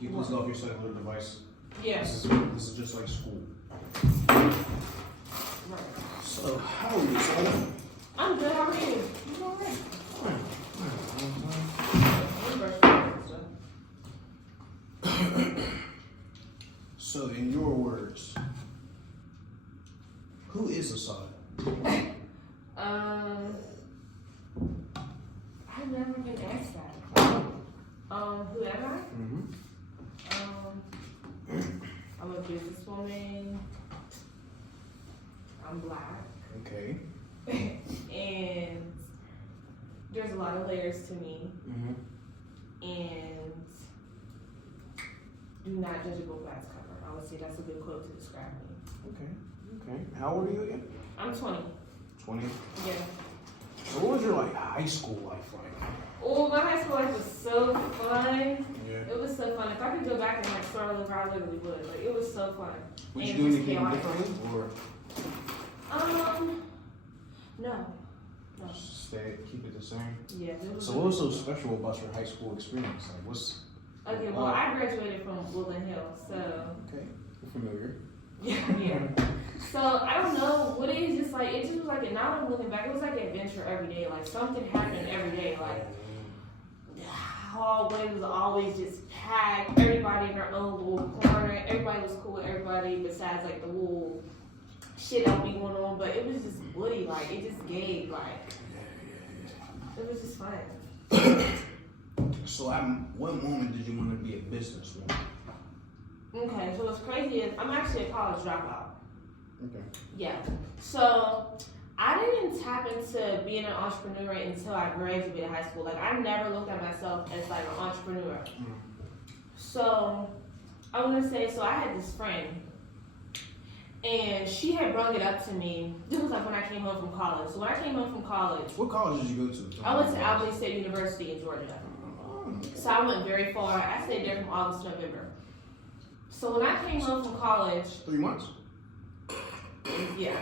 Keep this off your cellular device. Yes. This is just like school. Right. So, how are you, Sautaa? I'm good. How are you? I'm alright. So, in your words, who is a Sautaa? I've never been asked that. Who am I? I'm a businesswoman. I'm black. Okay. And there's a lot of layers to me. And do not judge a book by its cover. I would say that's a good quote to describe me. Okay. How old are you again? I'm 20. 20. Yeah. So what was your high school life like? Oh, my high school life was so fun. Yeah. It was so fun. If I could go back and start over, I literally would. It was so fun. Would And you do just anything chaotic. differently, or No. just keep it the same? Yeah. It was So what was so special about your high school experience? Like, what's Okay, well, I graduated from Woodland Hills, so. Okay, you're familiar. Yeah. So, I don't know what it is, just it just was now I'm looking back, it was like an adventure every day. Something happened every day. Hallway was always just packed, everybody in their own little corner. Everybody was cool with everybody besides the little shit that would be going on, but it was just woody, it just gave, it was just fun. So at what moment did you want to be a businesswoman? Okay, so what's crazy is I'm actually a college dropout. Okay. Yeah. So I didn't tap into being an entrepreneur until I graduated high school. I never looked at myself as an entrepreneur. So I want to say, I had this friend, and she had brought it up to me. This was when I came home from college. So when I came home from college, What college did you go to? I went to Albany State University in Georgia. So I went very far. I stayed there from August to November. So when I came home from college, 3 months. yeah.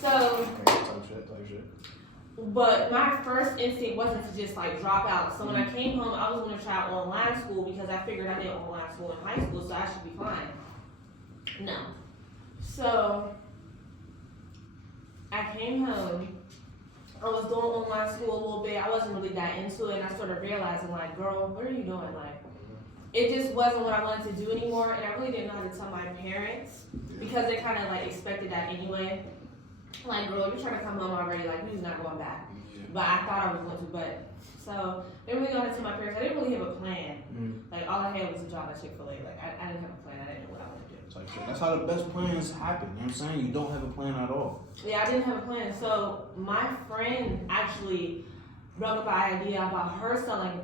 So, Okay, type shit. but my first instinct wasn't to just drop out. So when I came home, I was going to try online school because I figured I did online school in high school, so I should be fine. No. So I came home. I was doing online school a little bit. I wasn't really that into it, and I started realizing, girl, what are you doing? It just wasn't what I wanted to do anymore, and I really didn't know how to tell my parents because they kind of expected that anyway. Girl, you're trying to come home already. We was not going back. Yeah. But I thought I was going to. But so they really know how to tell my parents. I didn't really have a plan. All I had was a job at Chick-fil-A. I didn't have a plan. I didn't know what I wanted to do. Type shit. That's how the best plans happen. You know what I'm saying? You don't have a plan at all. Yeah, I didn't have a plan. So my friend actually brought up an idea about her selling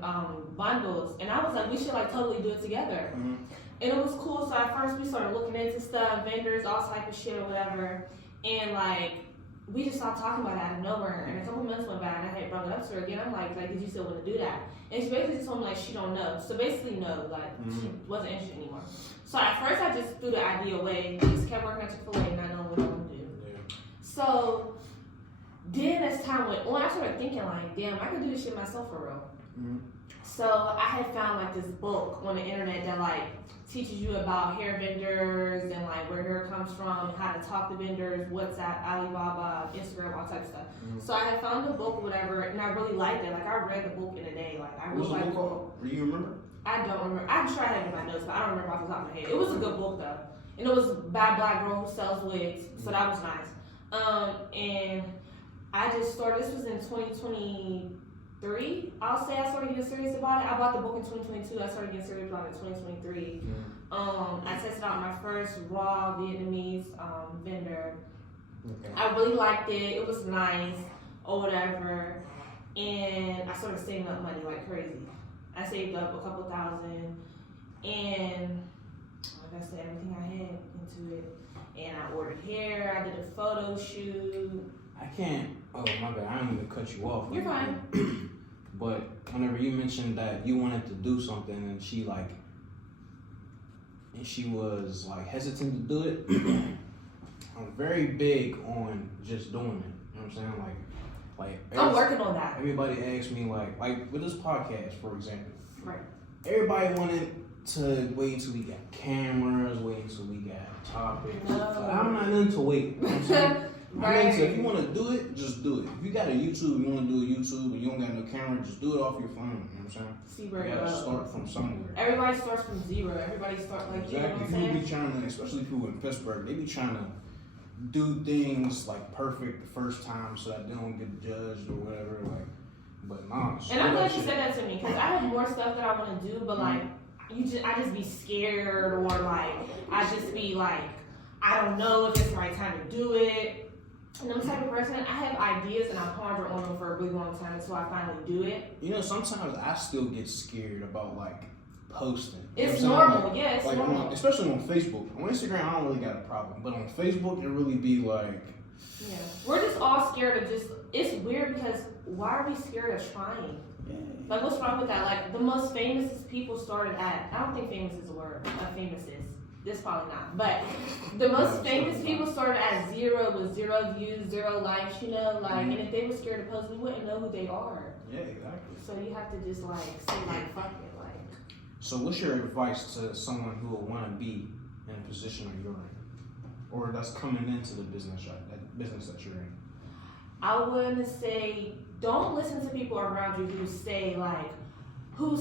bundles, and I was like, we should totally do it together. And it was cool. So at first we started looking into stuff, vendors, all type of shit or whatever, and we just stopped talking about it out of nowhere. And a couple months went by, and I had brought it up to her again. I'm like, did you still want to do that? And she basically just told me she don't know. So basically no, she wasn't interested anymore. So at first I just threw the idea away, just kept working at Chick-fil-A and not knowing what I wanted to do. Yeah. So then as time went on, I started thinking damn, I could do this shit myself for real. So I had found this book on the internet that teaches you about hair vendors and where hair comes from, how to talk to vendors, WhatsApp, Alibaba, Instagram, all types of stuff. So I had found the book or whatever, and I really liked it. I read the book in a day. I really What's the liked book the book. called? Do you remember? I don't remember. I'm sure I have it in my notes, but I don't remember off the top of my head. It was a good book though, and it was by a black girl who sells wigs, so that was nice. And I just started. This was in 2023. I'll say I started getting serious about it. I bought the book in 2022. I started getting serious about it in 2023. I tested out my first raw Vietnamese vendor. Okay. I really liked it. It was nice or whatever, and I started saving up money like crazy. I saved up a couple $1,000, and like I said, everything I had into it. And I ordered hair. I did a photo shoot. I can't. Oh my bad. I didn't even cut you off. You're fine. But whenever you mentioned that you wanted to do something, and she was hesitant to do it, I'm very big on just doing it. You know what I'm saying? I'm working on that. Everybody asks me with this podcast, for example. Right. Everybody wanted to wait until we got cameras, wait until we got topics. No. I'm not into waiting. You know what I'm saying? Right. I'm into, if you want to do it, just do it. If you got a YouTube, you want to do a YouTube, and you don't got no camera, just do it off your phone. You know what I'm saying? See where you it gotta goes. start from somewhere. Everybody starts from zero. Everybody starts like, you know what I'm Exactly. People saying? be trying to, especially people in Pittsburgh, they be trying to do things like perfect the first time so that they don't get judged or whatever. Like, but nah. And I'm glad you said that to me because I have more stuff that I want to do, but like, I just be scared or like, I just be like, I don't know if it's the right time to do it. And I'm the type of person, I have ideas and I ponder on them for a really long time until I finally do it. You know, sometimes I still get scared about like posting. It's you know what I'm saying? normal, yeah, it's like normal. Especially on Facebook. On Instagram, I don't really got a problem, but on Facebook, it really be like. Yeah, we're just all scared of just. It's weird because why are we scared of trying? Yeah. Like, what's wrong with that? Like, the most famous people started at. I don't think famous is a word. Famous is. This probably not. But the most famous people started at zero with 0 views, 0 likes, you know? Like, and if they were scared to post, we wouldn't know who they are. Yeah, exactly. So you have to just, like, say, like, fuck it. Like. So what's your advice to someone who will want to be in a position that you're in? Or that's coming into the business, right? That business that you're in? I wouldn't say, don't listen to people around you who say, like, who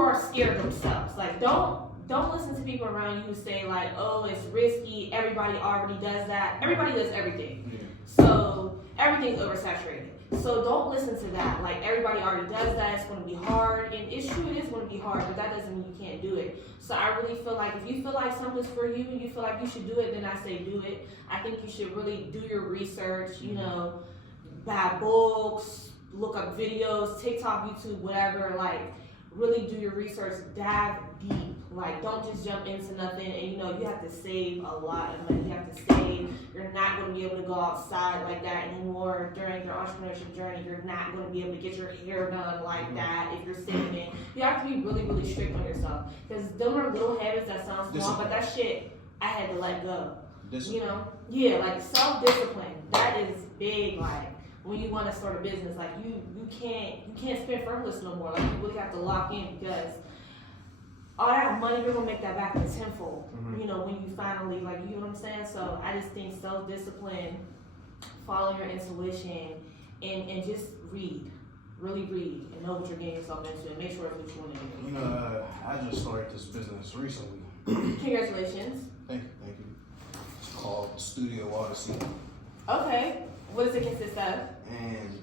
are scared themselves. Like, don't listen to people around you who say like, oh, it's risky, everybody already does that. Everybody does everything. Yeah. So everything's oversaturated. So don't listen to that. Like, everybody already does that, it's gonna be hard. And it's true, it is gonna be hard, but that doesn't mean you can't do it. So I really feel like if you feel like something's for you and you feel like you should do it, then I say do it. I think you should really do your research, you know, buy books, look up videos, TikTok, YouTube, whatever, like really do your research, dive deep. Like, don't just jump into nothing. And you know, you have to save a lot of money. You have to save. You're not going to be able to go outside like that anymore during your entrepreneurship journey. You're not going to be able to get your hair done like that if you're saving. You have to be really, really strict on yourself. Because them are little habits that sound small, but that shit, I had to let go. You know? Yeah, like self-discipline. That is big, like, when you want to start a business. Like, you can't spend frivolous no more. Like, you really have to lock in because all that money, you're gonna make that back in tenfold. You know, when you finally, like, you know what I'm saying? So I just think self-discipline, follow your intuition, and just read. Really read and know what you're getting yourself into and make sure it's what you want to do. You know, I just started this business recently. Congratulations. Thank you. It's called Studio Odyssey. Okay. What does it consist of? And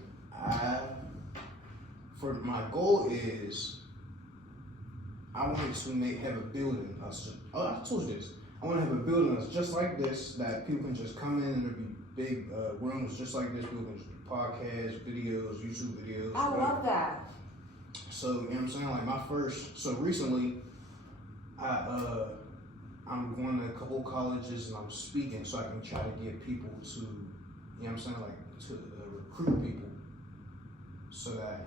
for my goal is, I wanted to have a building. I told you this. I want to have a building that's just like this, that people can just come in and there'll be big rooms just like this. People can just do podcasts, videos, YouTube videos. I love that. So, you know what I'm saying? Like so recently, I'm going to a couple colleges and I'm speaking so I can try to get people to, you know what I'm saying? Like, to recruit people so that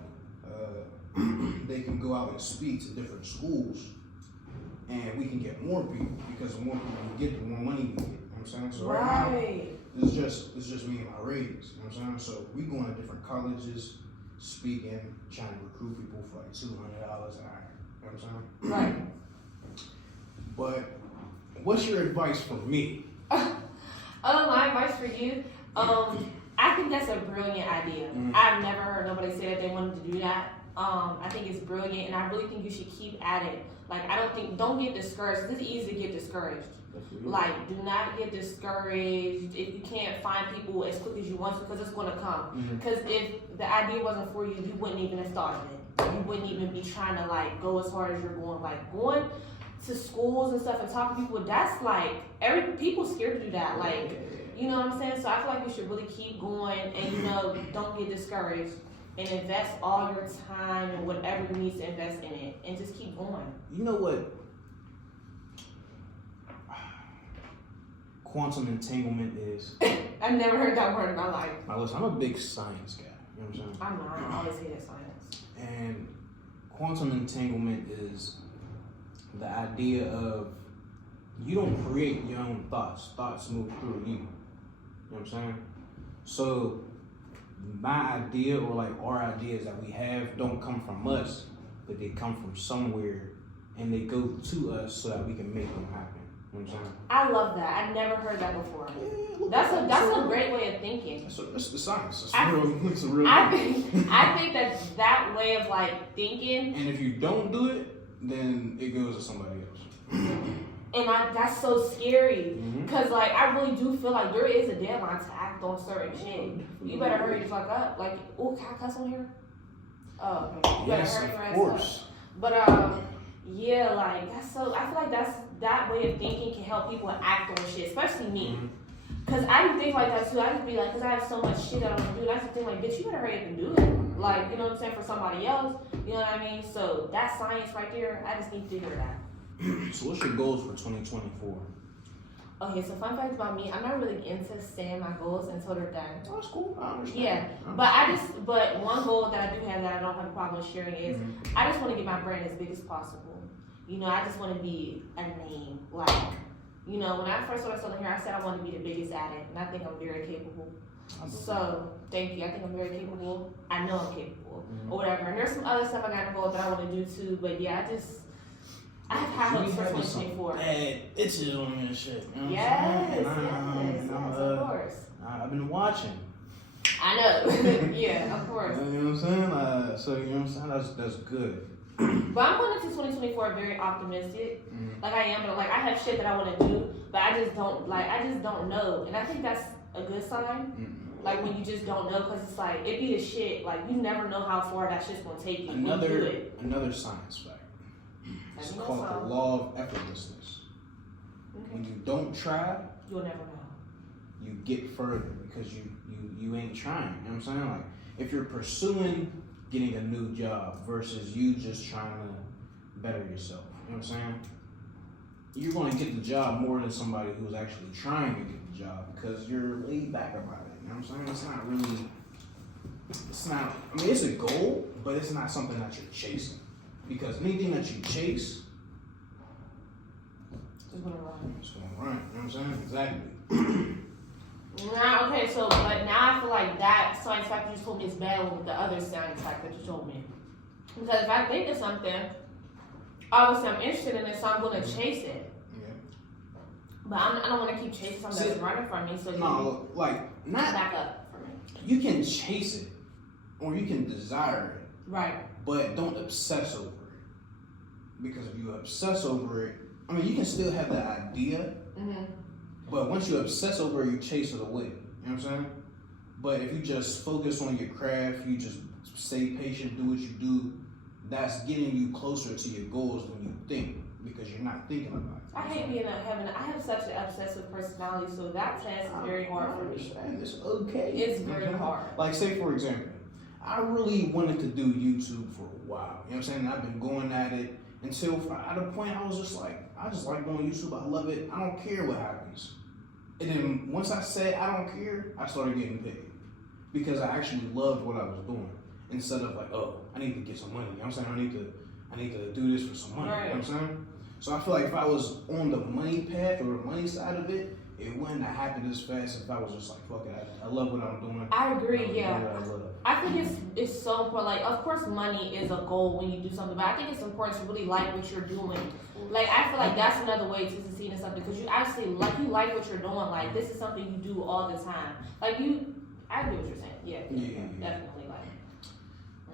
they can go out and speak to different schools and we can get more people, because the more people we get, the more money we get. You know what I'm saying? So right now, it's just me and my ratings. You know what I'm saying? So we going to different colleges, speaking, trying to recruit people for like $200 an hour. You know what I'm saying? Right. But what's your advice for me? My advice for you, I think that's a brilliant idea. I've never heard nobody say that they wanted to do that. I think it's brilliant, and I really think you should keep at it. Like, don't get discouraged. It's easy to get discouraged. Like, do not get discouraged if you can't find people as quick as you want to, because it's going to come. Because if the idea wasn't for you, you wouldn't even have started it. You wouldn't even be trying to, like, go as hard as you're going. Like, going to schools and stuff and talking to people, that's like, people's scared to do that. Like, you know what I'm saying? So I feel like you should really keep going and, you know, don't get discouraged and invest all your time and whatever you need to invest in it and just keep going. You know what? Quantum entanglement is. I've never heard that word in my life. Now listen, I'm a big science guy. You know what I'm saying? I'm not. I always hated science. And quantum entanglement is the idea of you don't create your own thoughts. Thoughts move through you. You know what I'm saying? So my idea, or like our ideas that we have, don't come from us, but they come from somewhere and they go to us so that we can make them happen. You know what I'm saying? I love that. I never heard that before. Yeah, That's a great way of thinking. That's the science. It's a real I thing. think that way of like thinking. And if you don't do it, then it goes to somebody else. And that's so scary. Mm-hmm. Cause like I really do feel like there is a deadline to act on certain shit. You better hurry the fuck up. Like, oh, can I cuss on here? Oh, okay. You Yes, better hurry of your ass course. up. But yeah, like that's so. I feel like that way of thinking can help people act on shit, especially me. Mm-hmm. Cause I do think like that too. I just be like, cause I have so much shit that I want to do. And I just think like, bitch, you better hurry up and do it. Like, you know what I'm saying, for somebody else. You know what I mean? So that's science right there. I just need to figure it out. So what's your goals for 2024? Okay, so fun fact about me, I'm not really into saying my goals until they're done. Oh, that's cool. I understand. Yeah, but one goal that I do have that I don't have a problem sharing is I just want to get my brand as big as possible. You know, I just want to be a name. Like, you know, when I first started selling hair, I said I want to be the biggest at it, and I think I'm very capable. So, thank you. I think I'm very capable. I know I'm capable, or whatever. And there's some other stuff I got involved that I want to do too, but yeah, I have high hopes for 2024. Bad itches on me and shit. You know Yes, of course. I've been watching. I know. Yeah, of course. You know what I'm saying? So, you know what I'm saying? That's good. But I'm going into 2024 very optimistic. Like I am, but like I have shit that I want to do, but I just don't know. And I think that's a good sign. Like when you just don't know, because it's like, it be the shit. Like you never know how far that shit's going to take you. Another science fact. It's called the law of effortlessness. Okay. When you don't try, you'll never know. You get further because you ain't trying. You know what I'm saying? Like if you're pursuing getting a new job versus you just trying to better yourself. You know what I'm saying? You're going to get the job more than somebody who's actually trying to get the job because you're laid back about it. You know what I'm saying? I mean, it's a goal, but it's not something that you're chasing. Because anything that you chase, it's gonna run. It's gonna run. You know what I'm saying? Exactly. Now, okay, so but now I feel like that science fact you just told me is bad with the other science fact that you told me. Because if I think of something, obviously I'm interested in it, so I'm gonna chase it. Yeah. But I don't want to keep chasing something that's running from me. So not back up for me. You can chase it, or you can desire it. Right. But don't obsess over it. Because if you obsess over it, I mean, you can still have the idea, but once you obsess over it, you chase it away. You know what I'm saying? But if you just focus on your craft, you just stay patient, do what you do, that's getting you closer to your goals than you think, because you're not thinking about it. I hate being I have such an obsessive personality, so that test is very hard for me. It's okay. It's very hard. Like, say, for example, I really wanted to do YouTube for a while. You know what I'm saying? And I've been going at it until at a point I was just like, I just like going YouTube. I love it. I don't care what happens. And then once I said I don't care, I started getting paid because I actually loved what I was doing instead of like, oh, I need to get some money. You know what I'm saying? I need to do this for some money. Right. You know what I'm saying? So I feel like if I was on the money path or the money side of it, it wouldn't have happened as fast if I was just like, fuck it, I love what I'm doing. I agree, yeah. I think it's so important. Like, of course, money is a goal when you do something, but I think it's important to really like what you're doing. Like, I feel like that's another way to succeed in something, because you actually like what you're doing. Like, this is something you do all the time. Like, I get what you're saying. Yeah. Definitely. Like.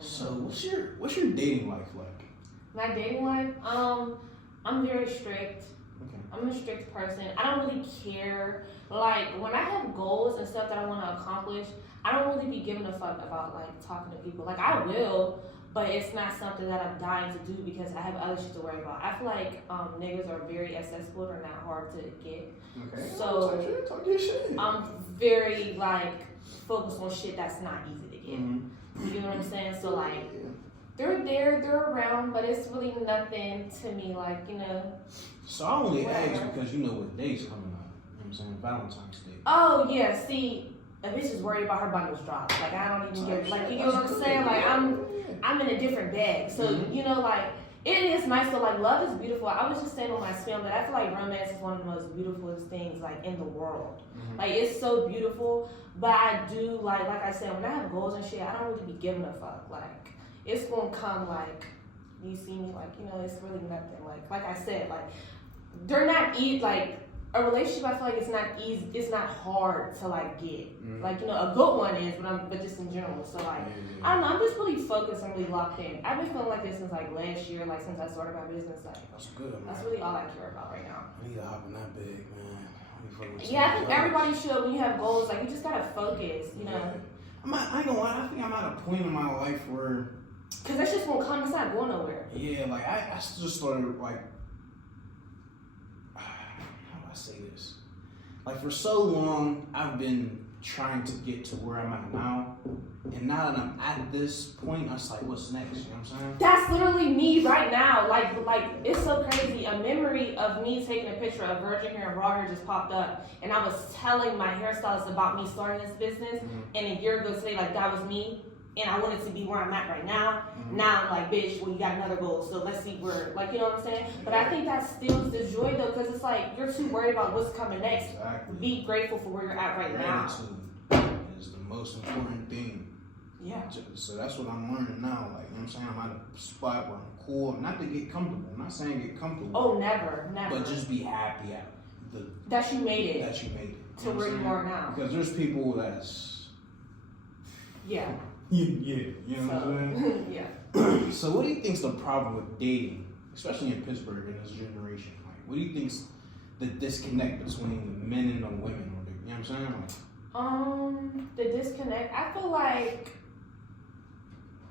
So, what's your dating life like? My dating life, I'm very strict. Okay. I'm a strict person. I don't really care. Like, when I have goals and stuff that I want to accomplish, I don't really be giving a fuck about, like, talking to people. Like, I will, but it's not something that I'm dying to do because I have other shit to worry about. I feel like niggas are very accessible. They're not hard to get. Okay. So, talk your shit. I'm very, like, focused on shit that's not easy to get. You know what I'm saying? So, like, they're there, they're around, but it's really nothing to me, like, you know. So I only ask because you know what day's coming up. You know what I'm saying? Valentine's Day. Oh, yeah, see, a bitch is worried about her bundles dropped. Like, I don't even get, like, you know what I'm saying? Like, I'm in a different bag. So, you know, like, it is nice, but, like, love is beautiful. I was just saying on my spam that I feel like romance is one of the most beautiful things, like, in the world. Like, it's so beautiful, but I do, like I said, when I have goals and shit, I don't really be giving a fuck. Like, it's gonna come, like, you see me, like, you know, it's really nothing. Like I said, like, they're not like, a relationship, I feel like it's not easy, it's not hard to, like, get. Like, you know, a good one is, but just in general. So, like, I don't know, I'm just really focused and really locked in. I've been feeling like this since, like, last year, like, since I started my business. Like, that's good, man. That's really all I care about right now. I need to hop in that big, man. Yeah, I think everybody should, when you have goals, like, you just gotta focus, you know? I ain't gonna lie, I think I'm at a point in my life where... Cause that shit won't come, it's not going nowhere. Yeah, like, I just started, like... How do I say this? Like, for so long, I've been trying to get to where I'm at now. And now that I'm at this point, I was like, what's next? You know what I'm saying? That's literally me right now. Like it's so crazy. A memory of me taking a picture of virgin hair and raw hair just popped up. And I was telling my hairstylist about me starting this business. And a year ago today, like, that was me. And I wanted to be where I'm at right now. Now I'm like, bitch, well, you got another goal. So let's see where, like, you know what I'm saying? But I think that steals the joy, though, because it's like, you're too worried about what's coming next. Exactly. Be grateful for where you're at right now. Gratitude is the most important thing. Yeah. So that's what I'm learning now. Like, you know what I'm saying? I'm at a spot where I'm cool. Not to get comfortable. I'm not saying get comfortable. Oh, never. But just be happy at that you made it. That you made it. To where you are now. Because there's people that's... Yeah. Yeah, you know what I'm saying? Yeah. So what do you think's the problem with dating, especially in Pittsburgh in this generation? Like, what do you think's the disconnect between the men and the women? Or you know what I'm saying? Like, the disconnect, I feel like,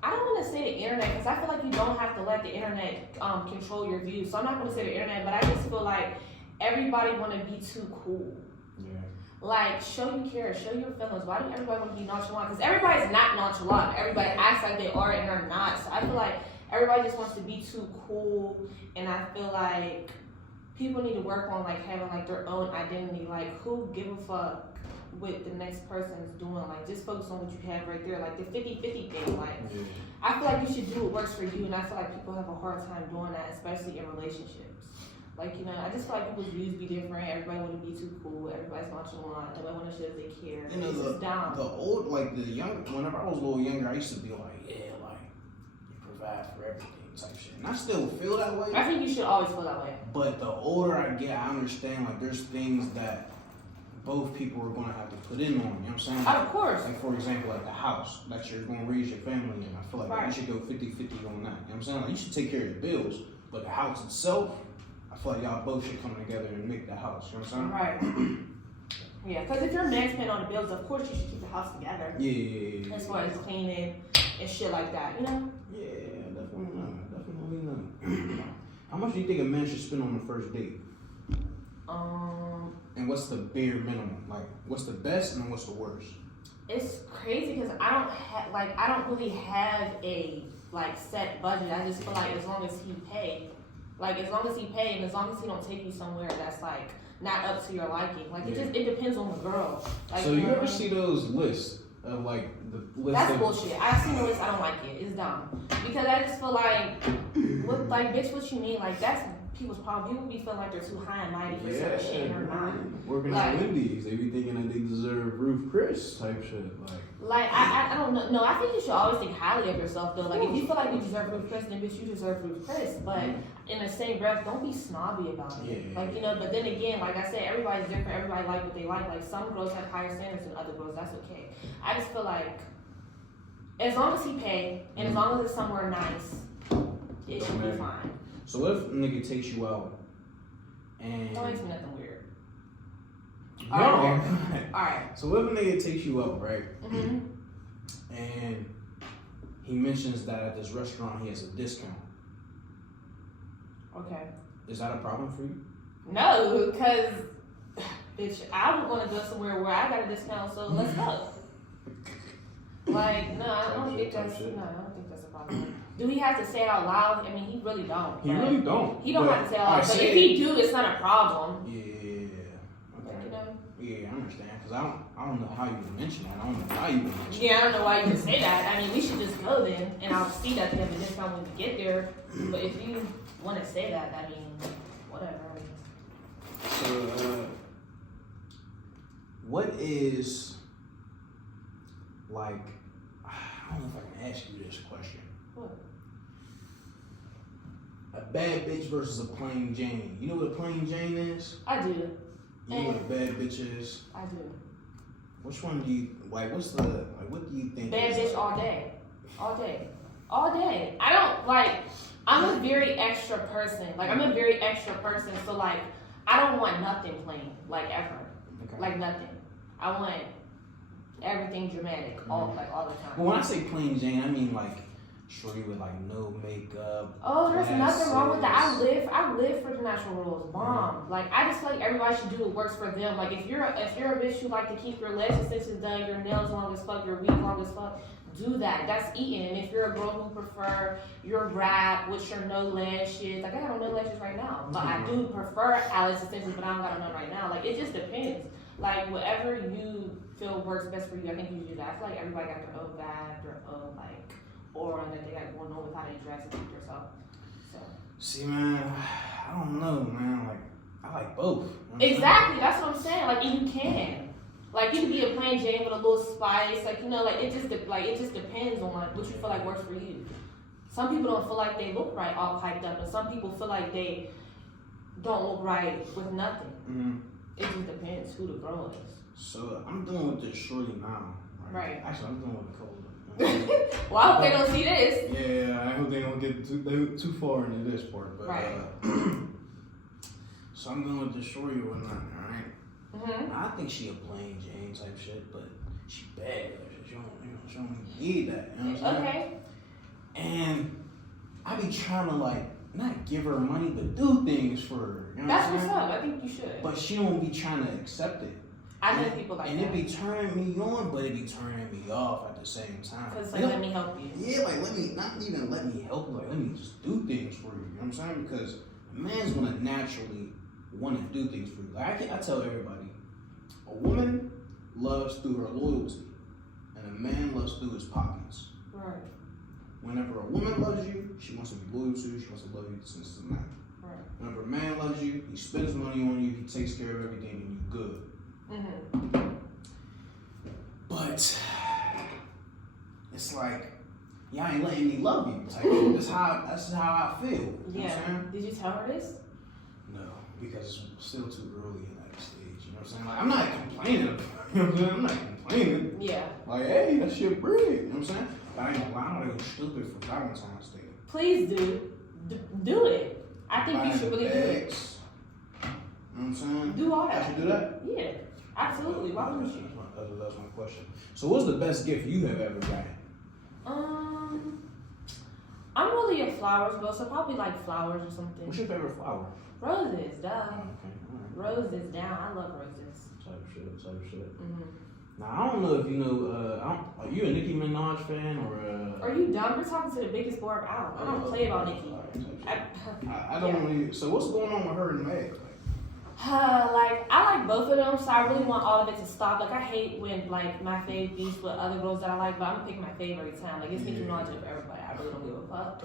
I don't want to say the internet, because I feel like you don't have to let the internet control your views. So I'm not going to say the internet, but I just feel like everybody want to be too cool. Yeah. Like, show you care, show your feelings. Why do everybody want to be nonchalant? Because everybody's not nonchalant. Everybody acts like they are and they're not. So I feel like everybody just wants to be too cool. And I feel like people need to work on, like, having, like, their own identity. Like, who give a fuck what the next person's doing? Like, just focus on what you have right there. Like, the 50-50 thing. Like, I feel like you should do what works for you. And I feel like people have a hard time doing that, especially in relationships. Like, you know, I just feel like people's views be different. Everybody want to be too cool. Everybody's nonchalant. Everybody want to show they care. You know, it's just down. The old, like, the young, whenever I was a little younger, I used to be like, yeah, like, you provide for everything type shit. And I still feel that way. I think you should always feel that way. But the older I get, I understand, like, there's things that both people are going to have to put in on, you know what I'm saying? Of course. Like, for example, like the house that you're going to raise your family in. I feel like you should go 50-50 on that, you know what I'm saying? Like, you should take care of your bills, but the house itself, I feel like y'all both should come together and make the house, you know what I'm saying? Right. Yeah, because if you're a man paying on the bills, of course you should keep the house together. Yeah. As far as cleaning and shit like that, you know? Yeah, definitely not. How much do you think a man should spend on the first date? And what's the bare minimum? Like, what's the best and what's the worst? It's crazy because I don't really have a, like, set budget. I just feel like as long as he pay, and as long as he don't take you somewhere that's, like, not up to your liking. Like, it depends on the girl. Like, so you ever see those lists of, like, the list? That's bullshit. I've seen the list. I don't like it. It's dumb. Because I just feel like, bitch, what you mean? Like, that's people's problem. People be feeling like they're too high and mighty for certain shit in their mind. Working at Wendy's, they be thinking that they deserve Ruth Chris type shit. I don't know. No, I think you should always think highly of yourself, though. Like, if you feel like you deserve Ruth Chris, then bitch, you deserve Ruth Chris. But in the same breath, don't be snobby about it. Like, you know, but then again, like I said, everybody's different. Everybody like what they like. Like, some girls have higher standards than other girls. That's okay. I just feel like as long as he pay and as long as it's somewhere nice, it should be fine. So what if a nigga takes you out and... Don't ask me nothing weird. No. Alright. So what if a nigga takes you out, right? Mm-hmm. And he mentions that at this restaurant he has a discount. Okay. Is that a problem for you? No, because, bitch, I would want to go somewhere where I got a discount, so let's go. Like, no, I don't think that's a problem. Do he have to say it out loud? I mean, he really don't. He really don't. He don't have to say it out loud. But if he do, it's not a problem. Yeah. Okay. Like, you know? Yeah, I understand. Because I don't know how you would mention that. I don't know why you would mention Yeah, I don't know why you would say that. I mean, we should just go then, and I'll see that they have a discount when we get there. But if you want to say that, I mean, whatever. So, what is, like, I don't know if I can ask you this question. What? A bad bitch versus a plain Jane. You know what a plain Jane is? I do. You know what a bad bitch is? I do. Which one do you like? What do you think? Bad bitch all day. All day. All day. I don't like, I'm a very extra person. Like, I'm a very extra person. So, like, I don't want nothing plain. Like, ever. Okay. Like, nothing. I want everything dramatic all the time. Well, when I say plain Jane, I mean like shorty with like no makeup. Oh, there's nothing wrong with that. glasses. I live for the natural rules. Bomb. Like, I just feel like everybody should do what works for them. Like, if you're a bitch who like to keep your legs extensions done, your nails long as fuck, your weave long as fuck, do that. That's eating. And if you're a girl who prefer your wrap with your no lashes, like I got no lashes right now, but I do prefer eyelash extensions, but I don't got none right now. Like, it just depends. Like, whatever you feel works best for you, I think you do that. I feel like everybody got their own vibe, their own like aura that they got going on with how they dress and keep themselves. So. See, man, I don't know, man. Like, I like both. Exactly, that's what I'm saying. Like, you can. Like, you can be a plain Jane with a little spice. Like, you know, like it just depends on what you feel like works for you. Some people don't feel like they look right all piped up, and some people feel like they don't look right with nothing. Mm-hmm. It just depends who the girl is. So I'm dealing with this shorty now. Right. Actually, I'm dealing with the cold. Well, I hope they don't see this. Yeah, I hope they don't get too far into this part. But, Right. So I'm dealing with this shorty or whatnot, alright? Mm-hmm. I think she a plain Jane type shit, but she bad. She don't need that. You know what I'm saying? Okay. And I be trying to like not give her money, but do things for her. You know That's what I'm what's saying? up. I think you should. But she don't be trying to accept it. I know people like and that. it be turning me on, but it be turning me off at the same time. Because, like, let me help you. Yeah, like, not even let me help you, like, let me just do things for you. You know what I'm saying? Because a man's gonna naturally want to do things for you. Like, I tell everybody, a woman loves through her loyalty, and a man loves through his pockets. Right. Whenever a woman loves you, she wants to be loyal to you, she wants to love you since the night. Right. Whenever a man loves you, he spends money on you, he takes care of everything, and you good. Mm-hmm. But it's like, y'all ain't letting me love you. Like, that's how I feel. You know what I'm saying? Did you tell her this? No, because it's still too early in that stage. You know what I'm saying? Like, I'm not complaining. You know what I'm saying? I'm not complaining. Yeah. Like, hey, that shit big. You know what I'm saying? But I ain't gonna lie, I'm gonna go stupid for Valentine's Day. Please do it. I think you should really do it. Eggs. You know what I'm saying? Do all I that. should do that? Yeah. Absolutely. Why wouldn't you? That's my question. So, what's the best gift you have ever gotten? I'm really a flowers girl, so probably like flowers or something. What's your favorite flower? Roses, duh. Okay, alright. Roses down. I love roses. Type shit. Mm-hmm. Now, I don't know if you know, are you a Nicki Minaj fan or Are you dumb? We're talking to the biggest barb out. I don't play about Nicki. I don't really. So what's going on with her and Meg? Like, I like both of them, so I really want all of it to stop. Like, I hate when, like, my fave beats with other girls that I like, but I'm gonna pick my fave every time. Like, it's Nicki Minaj for everybody. I really don't give a fuck.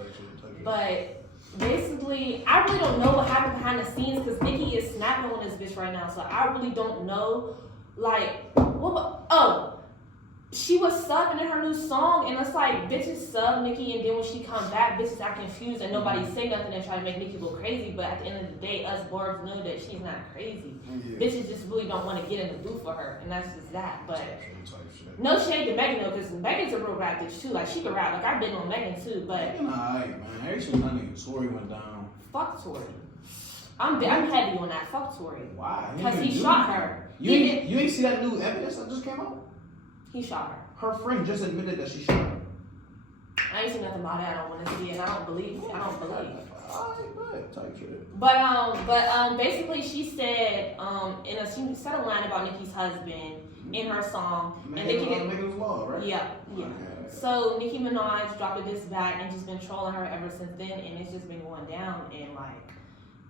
But basically, I really don't know what happened behind the scenes because Nicki is snapping on this bitch right now, so I really don't know. Like, she was subbing in her new song, and it's like, bitches sub Nicki, and then when she come back, bitches are confused, and nobody say nothing and try to make Nicki look crazy, but at the end of the day, us barbs know that she's not crazy. Yeah. Bitches just really don't want to get in the booth for her, and that's just that, but no shade to Megan, though, because Megan's a real rap bitch, too. Like, she can rap. Like, I've been on Megan, too, but... Alright, man. Actually, my nigga Tory went down. Fuck Tory. I'm heavy on that. Fuck Tory. Why? Because he shot her. You ain't see that new evidence that just came out? He shot her. Her friend just admitted that she shot her. I ain't seen nothing about it. I don't want to see it. I don't believe. Alright, type shit. But basically she said she said a line about Nicki's husband in her song. Megan's Law, right? Yeah. So Nicki Minaj dropped a diss back and just been trolling her ever since then, and it's just been going down, and like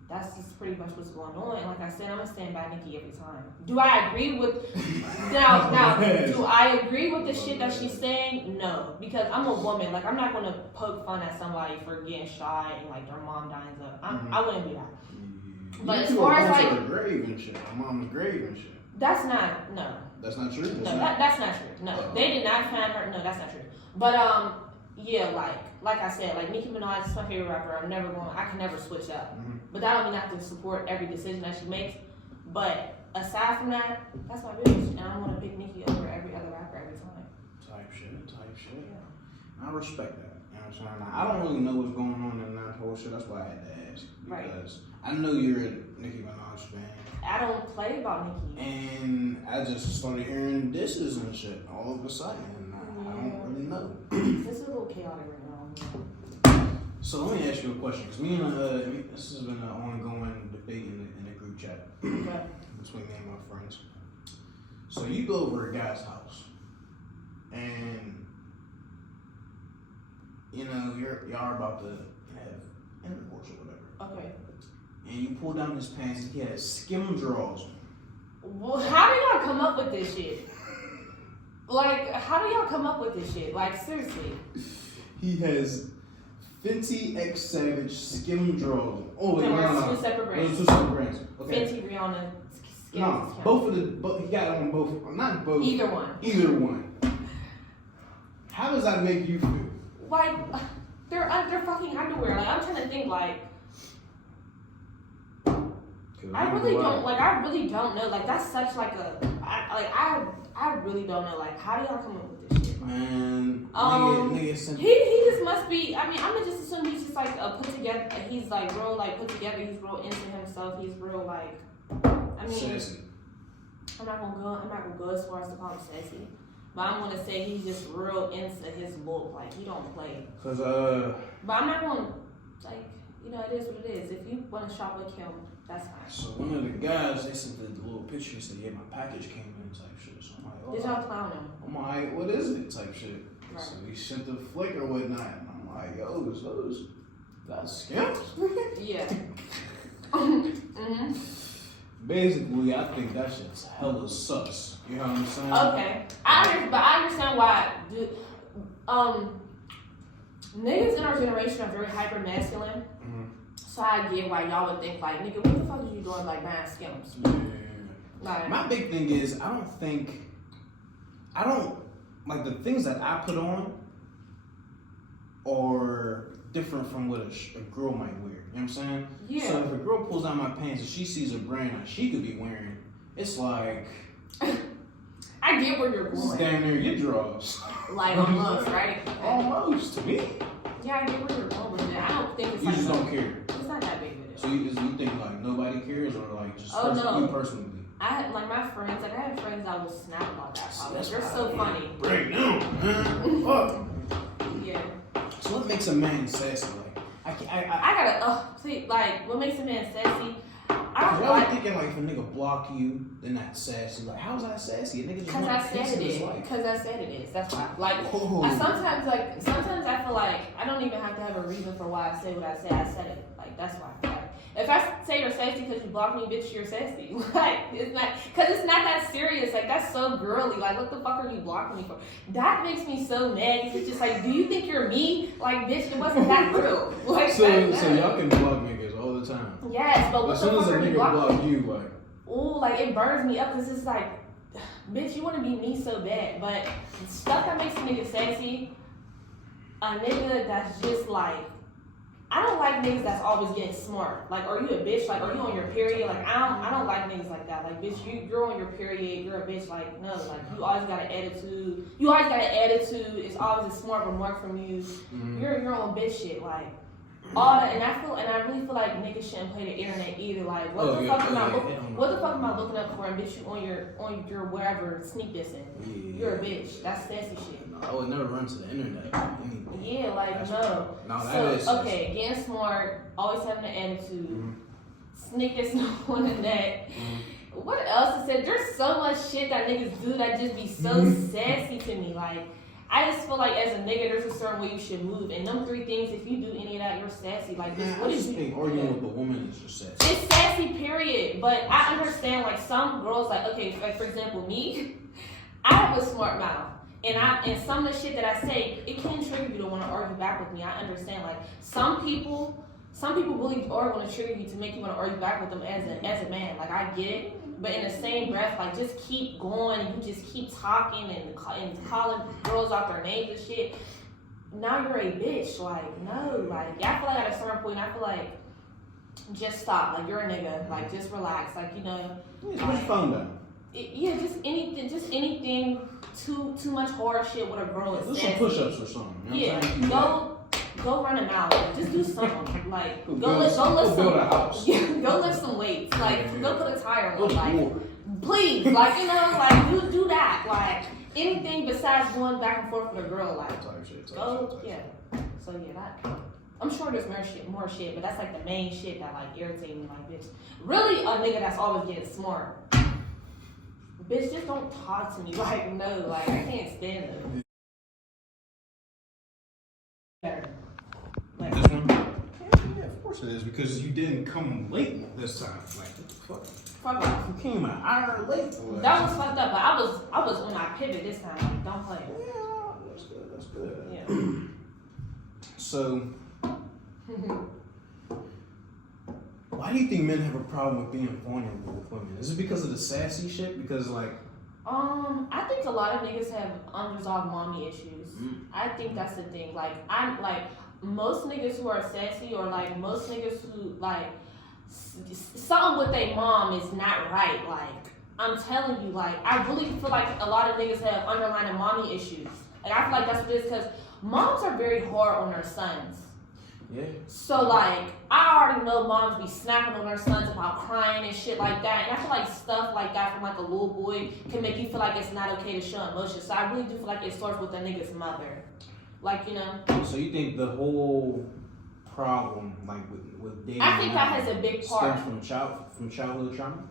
that's just pretty much what's going on. And like I said, I'm gonna stand by Nicki every time. Do I agree with now? Do I agree with the shit that she's saying? No, because I'm a woman. Like, I'm not gonna poke fun at somebody for getting shot and like their mom dying up. I wouldn't do that. But as far as like her grave and shit, her mom's grave and shit. That's not no. That's not true. That's not true. No, they did not find her. No, that's not true. But yeah, like I said, like Nicki Minaj is my favorite rapper. I can never switch up. Mm-hmm. But that don't mean I have to support every decision that she makes. But aside from that, that's my bitch, and I want to pick Nicki over every other rapper every time. Type shit. Yeah. I respect that. You know what I'm saying? Now, I don't really know what's going on in that whole shit. That's why I had to ask. Because I know you're a Nicki Minaj fan. I don't play about Nicki. And I just started hearing disses and shit all of a sudden. And I don't really know. This is a little chaotic right now. So let me ask you a question. Because this has been an ongoing debate in the group chat between me and my friends. So you go over a guy's house. And you know, y'all are about to have intercourse or whatever. Okay. And you pull down his pants and he has skim drawers. Well, how do y'all come up with this shit? Like, how do y'all come up with this shit? Like, seriously. He has Fenty X Savage skim drawers. Oh, wait, no. Two separate brands. Those 2 separate brands. Okay. Fenty, Rihanna, Skims. No, both of he got it on both. Not both. Either one. Either one. How does that make you feel? Like, they're fucking underwear. Like, I'm trying to think, like, I really don't know. Like, that's such like I really don't know. Like, how do y'all come up with this shit? Man, nigga he just must be. I mean, I'm gonna just assume he's just like a put together. He's like real like put together. He's real into himself. He's real like. I mean, sassy. I'm not gonna go as far as to call him sassy, but I'm gonna say he's just real into his look. Like, he don't play. But I'm not gonna like. You know, it is what it is. If you want to shop with him, that's fine. So one of the guys, they sent the little picture and said, yeah, my package came in type shit. So I'm like, oh. Did y'all clown him? I'm like, what is it type shit? Right. So he sent the flick or whatnot. And I'm like, yo, that's skims? Yeah. Mm-hmm. Basically, I think that shit's hella sus. You know what I'm saying? Okay. I understand why. Niggas in our generation are very hyper masculine. Mm-hmm. So I get why y'all would think like, nigga, what the fuck are you doing like buying Skims? Yeah. Like, my big thing is I don't like the things that I put on are different from what a girl might wear. You know what I'm saying? Yeah. So if a girl pulls down my pants and she sees a brand that she could be wearing, it's like I get where you're going. Stand there, your drawers. Like almost, right? Almost to me. Yeah, I get where you're going with it. I don't think it's You like just don't care. It's not that big of a deal. So you think like nobody cares or like just you personally? I had like my friends, like I had friends that will snap about that probably. They're so funny. Break down, man. Fuck. Yeah. So what makes a man sassy? Like I gotta see like what makes a man sassy. I don't like thinking like if a nigga block you, then that's sassy. Like how's that sassy? A nigga just because I said it is. Because I said it is. That's why. Like sometimes I feel like I don't even have to have a reason for why I say what I say. I said it. Like that's why. Like, if I say you're sassy because you blocked me, bitch, you're sassy. Like it's not because it's not that serious. Like that's so girly. Like what the fuck are you blocking me for? That makes me so mad. It's just like, do you think you're me? Like bitch, it wasn't that real. Like so y'all can block niggas all the time. Yes, but what the fuck are you blocking? Block you, like, ooh, like it burns me up because it's like, bitch, you want to be me so bad. But stuff that makes a nigga sassy, a nigga that's just like, I don't like niggas that's always getting smart. Like, are you a bitch? Like, are you on your period? Like, I don't like niggas like that. Like, bitch, you're on your period. You're a bitch. Like, no. Like, you always got an attitude. It's always a smart remark from you. Mm-hmm. You're your own bitch shit. Like. All that, and I really feel like niggas shouldn't play the internet either. Like, what the fuck am I looking up for? And bitch, you on your wherever sneak this in. Yeah. You're a bitch. That's sassy shit. I would never run to the internet. Yeah, like that's no. Okay, getting smart, always having an attitude, sneak this on the net. What else is it? There's so much shit that niggas do that just be so sassy to me. Like. I just feel like as a nigga, there's a certain way you should move. And them 3 things, if you do any of that, you're sassy. Like, man, what I just think arguing with a woman is just sassy. It's sassy, period. But I understand, like, some girls, like, okay, like, for example, me, I have a smart mouth. And some of the shit that I say, it can trigger you to want to argue back with me. I understand. Like, some people really are going to trigger you to make you want to argue back with them as a man. Like, I get it. But in the same breath, like, just keep going and you just keep talking and calling girls out their names and shit. now you're a bitch. Like, no, like, I feel like at a certain point, I feel like just stop. Like, you're a nigga. Like, just relax. Like, you know. Just put your phone down. Yeah, just anything. Too much hard shit with a girl is do some push-ups or something. You know what I'm saying? Go run a mile. Just do something. Like, go lift some weights. Like, go put a tire on. Like, please. Like, you know, like, do that. Like, anything besides going back and forth with a girl. Like, yeah. So, yeah, that. I'm sure there's more shit, but that's, like, the main shit that, like, irritates me. Like, bitch. Really, a nigga that's always getting smart. Bitch, just don't talk to me. Like, no. Like, I can't stand it. Like, this one? Yeah, of course it is, because you didn't come late this time. Like, what the fuck? Fuck off. You came an hour late. That was fucked up, but I was on my pivot this time. Like, don't play. Yeah, that's good. That's good. Yeah. So, why do you think men have a problem with being vulnerable with women? Is it because of the sassy shit? Because, like, I think a lot of niggas have unresolved mommy issues. I think that's the thing. Like, I'm like, most niggas who are sassy, or like most niggas who like something with their mom is not right. Like, I'm telling you, like, I really feel like a lot of niggas have underlying mommy issues. And I feel like that's what it is, because moms are very hard on their sons. Yeah. So, like, I already know moms be snapping on their sons about crying and shit like that. And I feel like stuff like that from, like, a little boy can make you feel like it's not okay to show emotion. So I really do feel like it starts with a nigga's mother. Like, you know. So you think the whole problem, like, with dating, I think that has a big part. Stems from childhood trauma?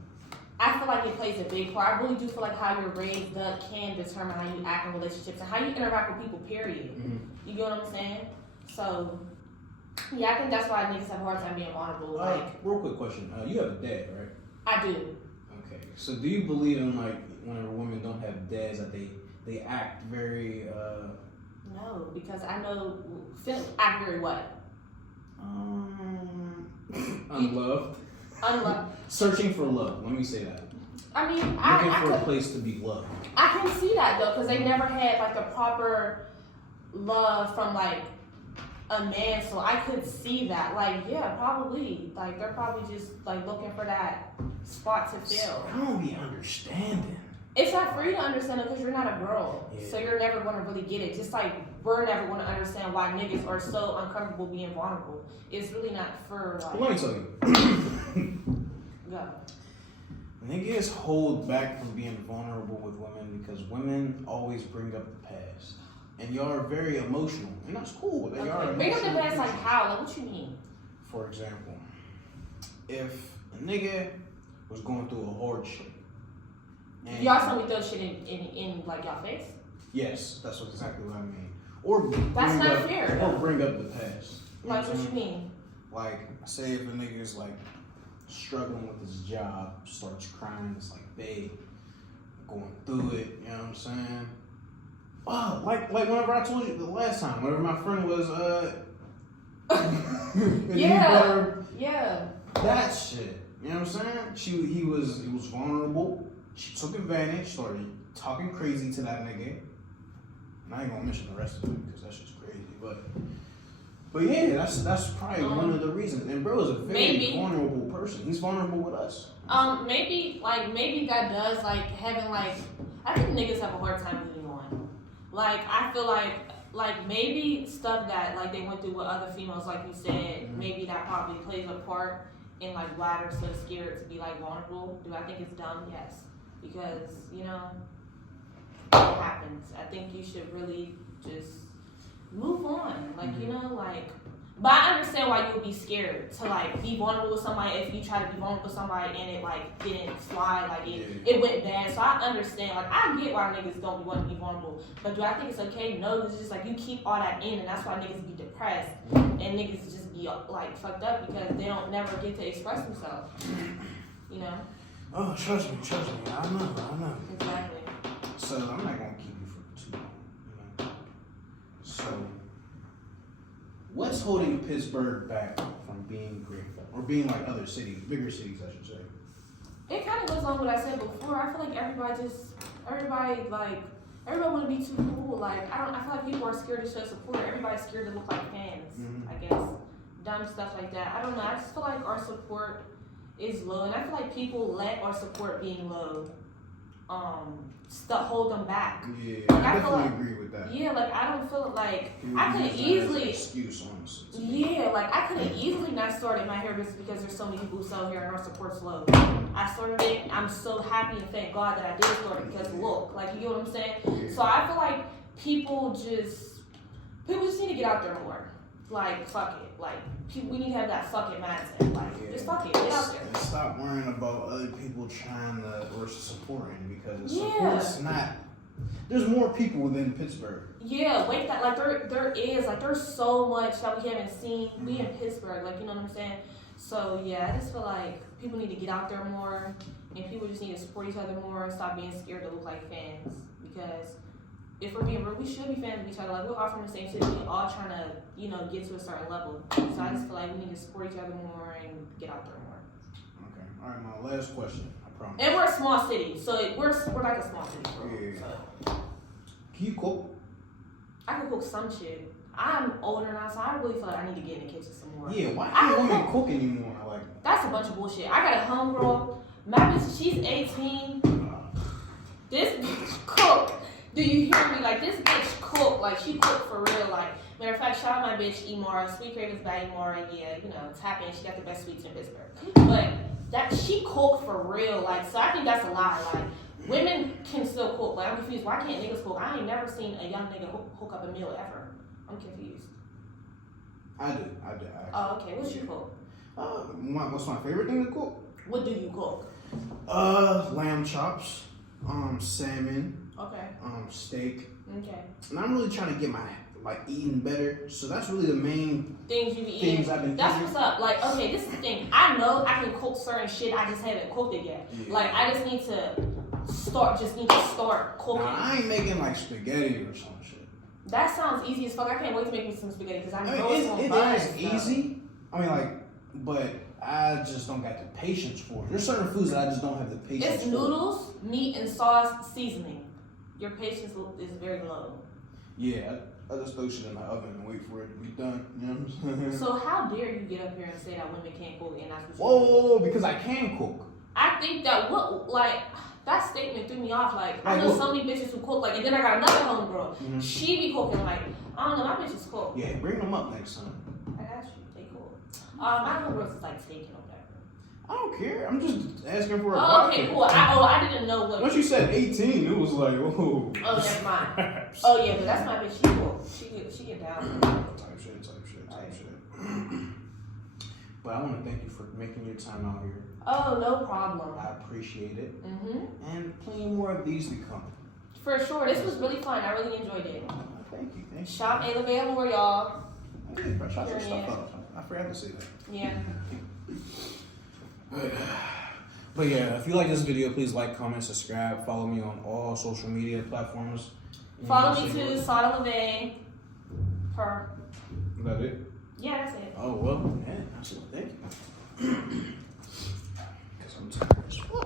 I feel like it plays a big part. I really do feel like how you're raised up can determine how you act in relationships and how you interact with people, period. You get what I'm saying? So, yeah, I think that's why niggas have a hard time being vulnerable. Like, real quick question. You have a dad, right? I do. Okay. So do you believe in, like, whenever women don't have dads, that they act very, No, because I know, act very what? Unloved? Unloved. Searching for love. Let me say that. I mean, looking for a place to be loved. I can see that though, because they never had like a proper love from like a man, so I could see that. Like, yeah, probably. Like, they're probably just like looking for that spot to fill. I don't be understanding. It's not for you to understand it because you're not a girl, so you're never going to really get it. Just like we're never going to understand why niggas are so uncomfortable being vulnerable. It's really not for like. Well, let me tell you. Go. Niggas hold back from being vulnerable with women because women always bring up the past. And y'all are very emotional. And that's cool. They are emotional. Bring up the past like how? Like, what you mean? For example, if a nigga was going through a hardship. And y'all told me throw shit in like y'all face? Yes, that's exactly what I mean. Or that's not fair. Or bring up the past. Like, what you mean? Like, say if a nigga is like struggling with his job, starts crying, it's like, babe, going through it, you know what I'm saying? Oh, like whenever I told you the last time, whenever my friend was yeah. That shit. You know what I'm saying? He was vulnerable. She took advantage, started talking crazy to that nigga. And I ain't gonna mention the rest of it because that's just crazy. But yeah, that's probably one of the reasons. And bro is a very vulnerable person. He's vulnerable with us. Maybe that does like having like I think niggas have a hard time moving on. Like I feel like maybe stuff that like they went through with other females, like you said, maybe that probably plays a part in like why they're so scared to be like vulnerable. Do I think it's dumb? Yes. Because, you know, it happens. I think you should really just move on. Like, you know, like, but I understand why you would be scared to, like, be vulnerable with somebody if you try to be vulnerable with somebody and it, like, didn't fly, like, it went bad. So I understand. Like, I get why niggas don't want to be vulnerable. But do I think it's okay? No, it's just, like, you keep all that in and that's why niggas be depressed and niggas just be, like, fucked up because they don't never get to express themselves. You know? Oh, trust me. I know. Exactly. So I'm not gonna keep you for too long, you know. So what's holding Pittsburgh back from being great, or being like other cities, bigger cities, I should say? It kind of goes on what I said before. I feel like everybody like everybody want to be too cool. Like I feel like people are scared to show support. Everybody's scared to look like fans. I guess dumb stuff like that. I don't know. I just feel like our support is low, and I feel like people let our support being low, hold them back. Yeah, like, I feel definitely like, agree with that. Yeah, like I don't feel like I could Use easily. that as an excuse, honestly. Yeah, like I could have easily not started my hair business because there's so many people who sell hair and our support's low. I started it. I'm so happy and thank God that I did start it because look, like you get what I'm saying. Yeah. So I feel like people just need to get out there more. Like fuck it, like we need to have that fuck it mindset. Like just fuck it, get out there. And stop worrying about other people trying to or supporting because Yeah. support's not. There's more people within Pittsburgh. Yeah, wait that like there's so much that we haven't seen. We in Pittsburgh, like you know what I'm saying. So yeah, I just feel like people need to get out there more, and people just need to support each other more and stop being scared to look like fans. Because if we're being real, we should be fans of each other. Like we're all from the same city, we're all trying to get to a certain level. So I just feel like we need to support each other more and get out there more. Okay. All right, my last question. I promise. And we're a small city, so we're like a small city. Yeah. So. Can you cook? I can cook some shit. I'm older now, so I really feel like I need to get in the kitchen some more. Yeah, why can't women cook anymore? Like that's a bunch of bullshit. I got a homegirl. My bitch, she's 18. This bitch cook. Do you hear me? Like this bitch cook. Like she cook for real. Like matter of fact, shout out my bitch Imara. Sweet Cravings by Imara. Yeah, tap in. She got the best sweets in Pittsburgh. But that she cook for real. Like so, I think that's a lie. Like. Women can still cook. Like, I'm confused. Why can't niggas cook? I ain't never seen a young nigga hook up a meal ever. I'm confused. I do. Oh, okay. What you cook? What's my favorite thing to cook? What do you cook? Lamb chops, salmon, Okay. steak. Okay. And I'm really trying to get my eating better. So that's really the main things you be eating. I've been That's eating. what's up. Like, okay, this is the thing. I know I can cook certain shit. I just haven't cooked it yet. Yeah. Like, I just need to start cooking. Now, I ain't making like spaghetti or some shit. That sounds easy as fuck. I can't wait to make me some spaghetti because I know it is easy. I mean, but I just don't got the patience for it. There's certain foods that I just don't have the patience for. It's noodles, meat, and sauce, seasoning. Your patience is very low. Yeah, I just throw shit in the oven and wait for it to be done. You know what I'm saying? So how dare you get up here and say that women can't cook and that's what Whoa, because I can cook. I think that that statement threw me off. Like I know look. so many bitches who cook. Like, and then I got another homegirl. She be cooking. Like I don't know, my bitches cook. Yeah, bring them up next time. I got you. They cool. My homegirls is like steak or whatever. I don't care. I'm just asking for a Oh, okay, cool. I didn't know what. Once you said 18, it was like, oh. Oh, never mind. Oh yeah, but that's my bitch. She cool. She get down. Type shit. But I want to thank you for making your time out here. Oh, no problem. I appreciate it. Mm-hmm. And plenty more of these to come. For sure. This was really fun. I really enjoyed it. Thank you. Shop A Lavaeè more, y'all. Hey, bro, shut your stuff up. I forgot to say that. Yeah. But yeah, if you like this video, please like, comment, subscribe. Follow me on all social media platforms. Follow me too, Sautaa Lavaeè. Is that it? Yeah, that's it. Oh, well, yeah, thank you. Because I'm tired as fuck.